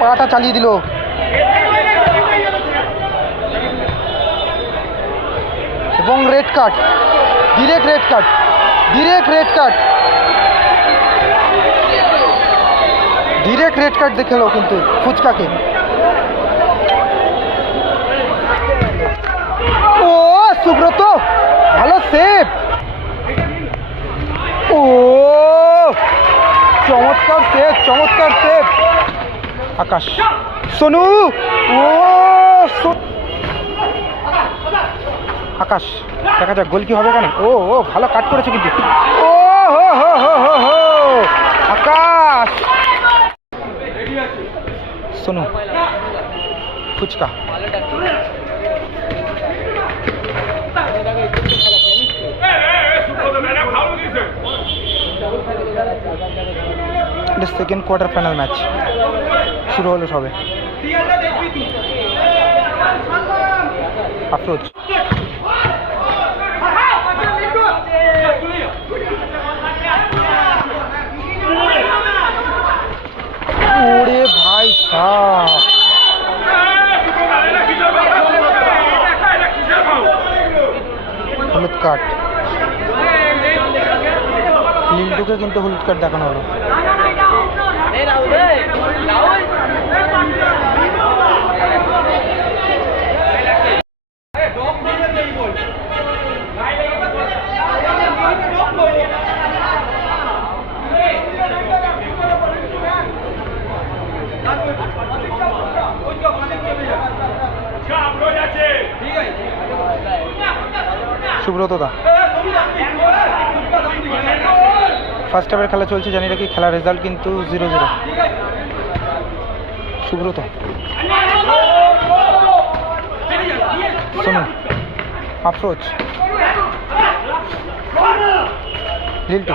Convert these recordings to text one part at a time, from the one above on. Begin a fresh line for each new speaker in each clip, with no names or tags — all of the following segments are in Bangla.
পাটা চালিয়ে দিল। এবং red card direct red card direct red card direct red card দেখাল কিন্তু ফুচকাকে। ও, সুব্রত, ভালো সেভ ও, চমৎকার সেভ চমৎকার সেভ আকাশ সোনু ও সো- আকাশ দেখা যাক গোল কি হবে কেন ও ও ভালো কাট করেছে কিন্তু। ও হো হো হো হো হো। আকাশ! সোনু ফুচকা। এটা সেকেন্ড কোয়ার্টার ফাইনাল ম্যাচ শুরু হলো সবে। আফরোজ। ওরে ভাই সাহ। হলুদ কার্ড। লিল্টুকে কিন্তু হলুদ কার্ড দেখানো হলো। সুব্রত দা। ফার্স্ট হাফের খেলা চলছে জানি নাকি খেলার রেজাল্ট কিন্তু জিরো জিরো সুব্রত শোনো আফরোজ লিল্টু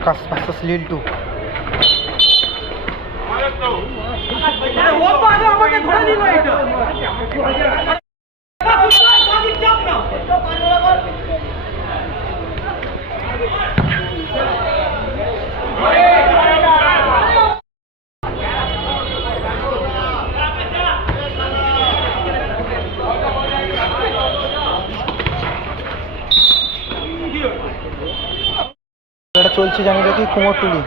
ফুচকা আকাশ ভার্সাস লিল্টু এটা চলছে জানি নাকি কুমোরটুলি।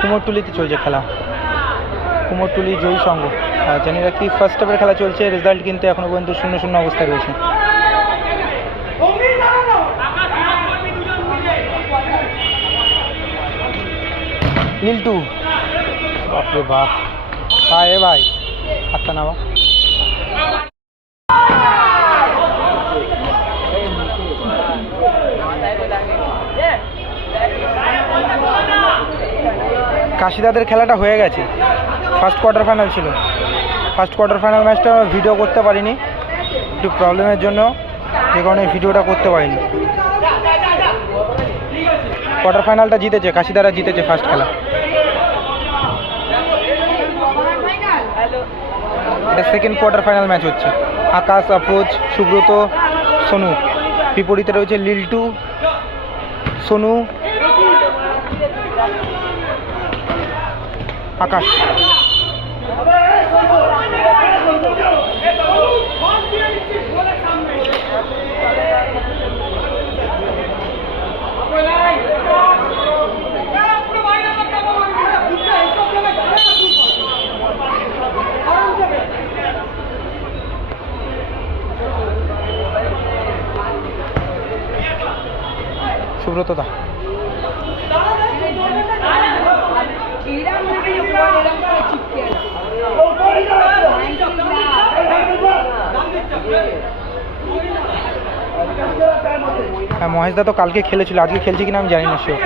কুমোরটুলিতে চলছে খেলা। কুমোরটুলি জয়ী সঙ্গ আর জানি রাখি ফার্স্ট হাফের খেলা চলছে রেজাল্ট কিন্তু এখনও পর্যন্ত শূন্য শূন্য অবস্থায় রয়েছে। লিল্টু বাপরে বাপ। হ্যাঁ ভাই, হাতটা নামা কাশিদাদের খেলাটা হয়ে গেছে। ফার্স্ট কোয়ার্টার ফাইনাল ছিল। ফার্স্ট কোয়ার্টার ফাইনাল ম্যাচটা ভিডিও করতে পারিনি। একটু প্রবলেমের জন্য যে কারণে ভিডিওটা করতে পারিনি। কোয়ার্টার ফাইনালটা জিতেছে, কাশিদারা জিতেছে ফার্স্ট খেলা। এটা সেকেন্ড কোয়ার্টার ফাইনাল ম্যাচ হচ্ছে। আকাশ, আফরোজ, সুব্রত, সোনু। বিপরীতে রয়েছে লিল্টু সোনু। আকাশ। সুব্রতদা। হ্যাঁ মহেশ দা তো কালকে খেলেছিল আজকে খেলছে কিনা আমি জানি না শিওর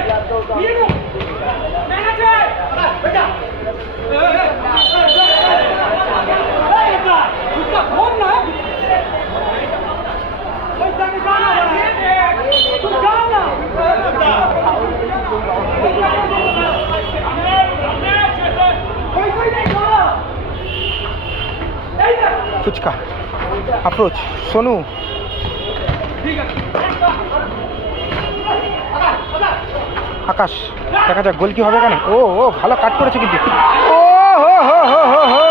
ফুচকা। আপ্রোচ সোনু আকাশ, দেখা যাক, গোল কি হবে কেন ও ও, ভালো কাট করেছে কিন্তু। ও, হো হো হো হো হো।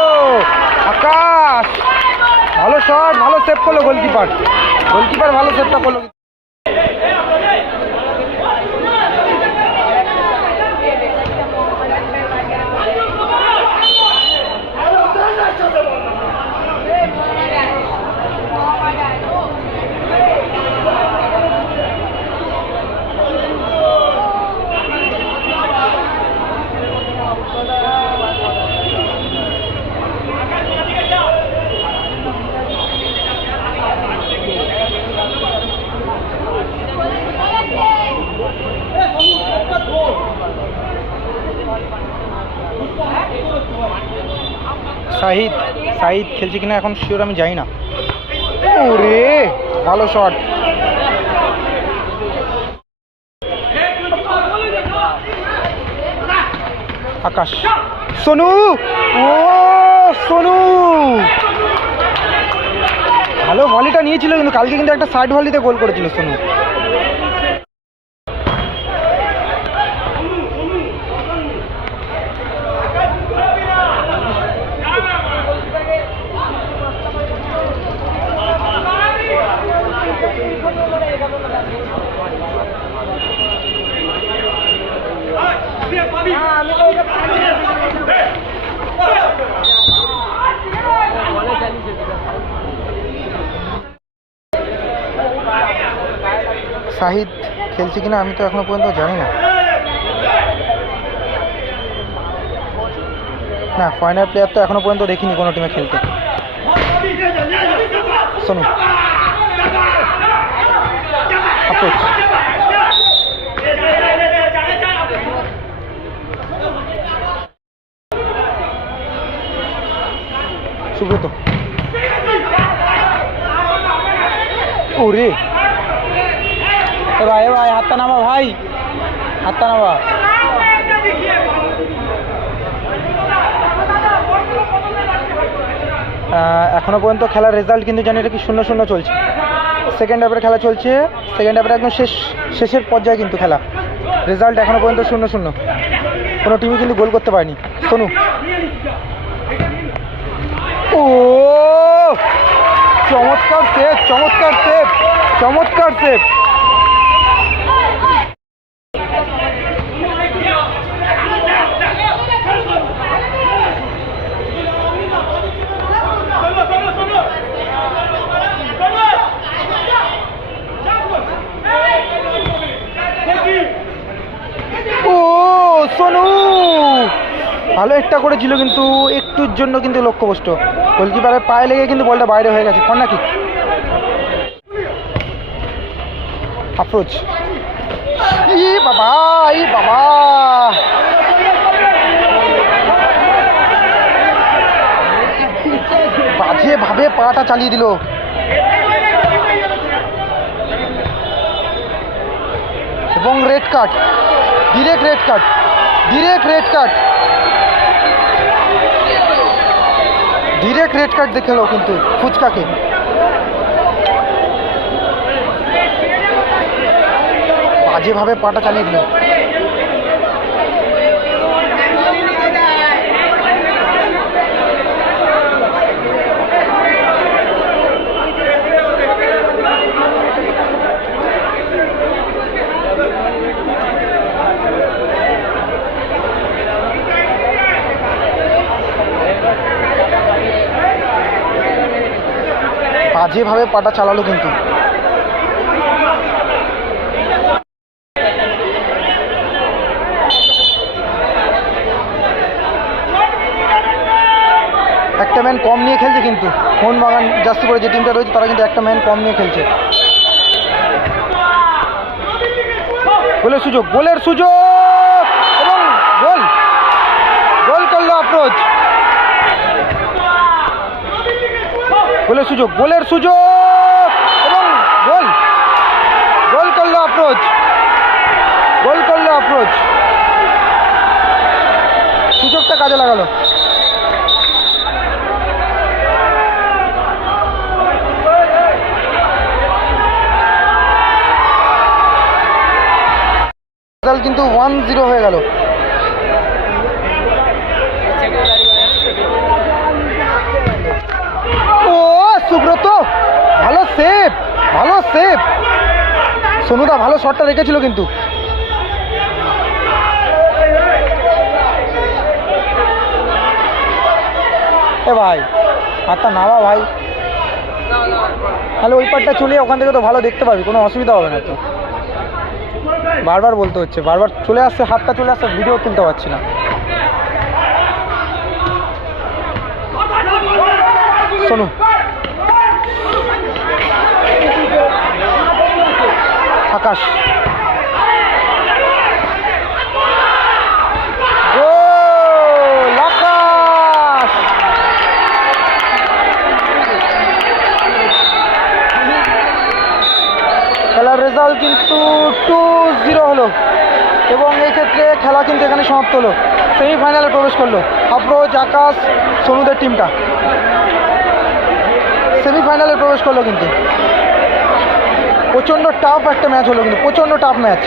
আকাশ, ভালো শট ভালো সেভ করল গোলকিপার গোলকিপার ভালো সেভটা করল। সাহিদ সাহিদ খেলছে কিনা এখন শিওর আমি জানি না। ওরে, ভালো শট আকাশ। সোনু! ও, সোনু! ভালো ভলিটা নিয়েছিল কিন্তু কালকে কিন্তু একটা সাইড ভলিতে গোল করেছিল সোনু। সাহিদ খেলছে কিনা আমি তো এখনও পর্যন্ত জানি না। না ফাইনাল প্লেয়ার তো এখনও পর্যন্ত দেখিনি কোনো টিমে খেলতে। শোনো approach. সুব্রত। ওরে! এ ভাই ভাই হাতটা নামা ভাই। হাতটা নামা। আহ, এখনও পর্যন্ত খেলার রেজাল্ট কিন্তু জানি এটা কি শূন্য শূন্য চলছে। সেকেন্ড হাফের খেলা চলছে। সেকেন্ড হাফের একদম শেষ শেষের পর্যায়ে কিন্তু খেলা। রেজাল্ট এখনও পর্যন্ত শূন্য শূন্য। কোনো টিমই কিন্তু গোল করতে পারেনি। সোনু। ও! চমৎকার সেভ চমৎকার সেভ চমৎকার সেভ ভালো একটা করেছিল কিন্তু একটুর জন্য কিন্তু লক্ষ্যভ্রষ্ট। গোলকিপারের পায়ে লেগে কিন্তু বলটা বাইরে হয়ে গেছে। কন্যা কি? আপ্রোচ ই বাবা ই বাবা। পাটা চালিয়ে দিল। এবং red card direct red card direct red card direct red card দেখেলো কিন্তু ফুচকাকে। বাজেভাবে পাটা চালিয়ে দিল। যেভাবে পাটা চালালো কিন্তু। একটা ম্যান কম নিয়ে খেলছে কিন্তু। কোন বাগান জাস্তি করে যে টিমটা রয়েছে, তারা কিন্তু একটা ম্যান কম নিয়ে খেলছে। গোলের সুযোগ গোলের সুযোগ! সুযোগ, গোলের সুযোগ, এবং গোল। গোল করল আপ্রোচ গোল করল আপ্রোচ সুযোগটা কাজে লাগালো। কিন্তু ওয়ান জিরো হয়ে গেল ও সুব্রত সেভ ভালো সেভ সোনুদা ভালো শটটা রেখেছিল কিন্তু। এ ভাই, হাতটা নামা ভাই। তাহলে ওই পারটা চলে ওখান থেকে তো ভালো দেখতে পাবি, কোনো অসুবিধা হবে না তো। বারবার বলতে হচ্ছে, বারবার চলে আসছে, হাতটা চলে আসছে ভিডিও তুলতে পারছি না। শোনো আকাশ গোল আকাশ। খেলার রেজাল্ট কিন্তু টু জিরো হলো। এবং এই ক্ষেত্রে খেলা কিন্তু এখানে সমাপ্ত হলো। সেমিফাইনালে প্রবেশ করল। আফরোজ আকাশ, সোনুদের টিমটা সেমিফাইনালে প্রবেশ করল কিন্তু। প্রচণ্ড টাফ একটা ম্যাচ হলো কিন্তু প্রচণ্ড টাফ ম্যাচ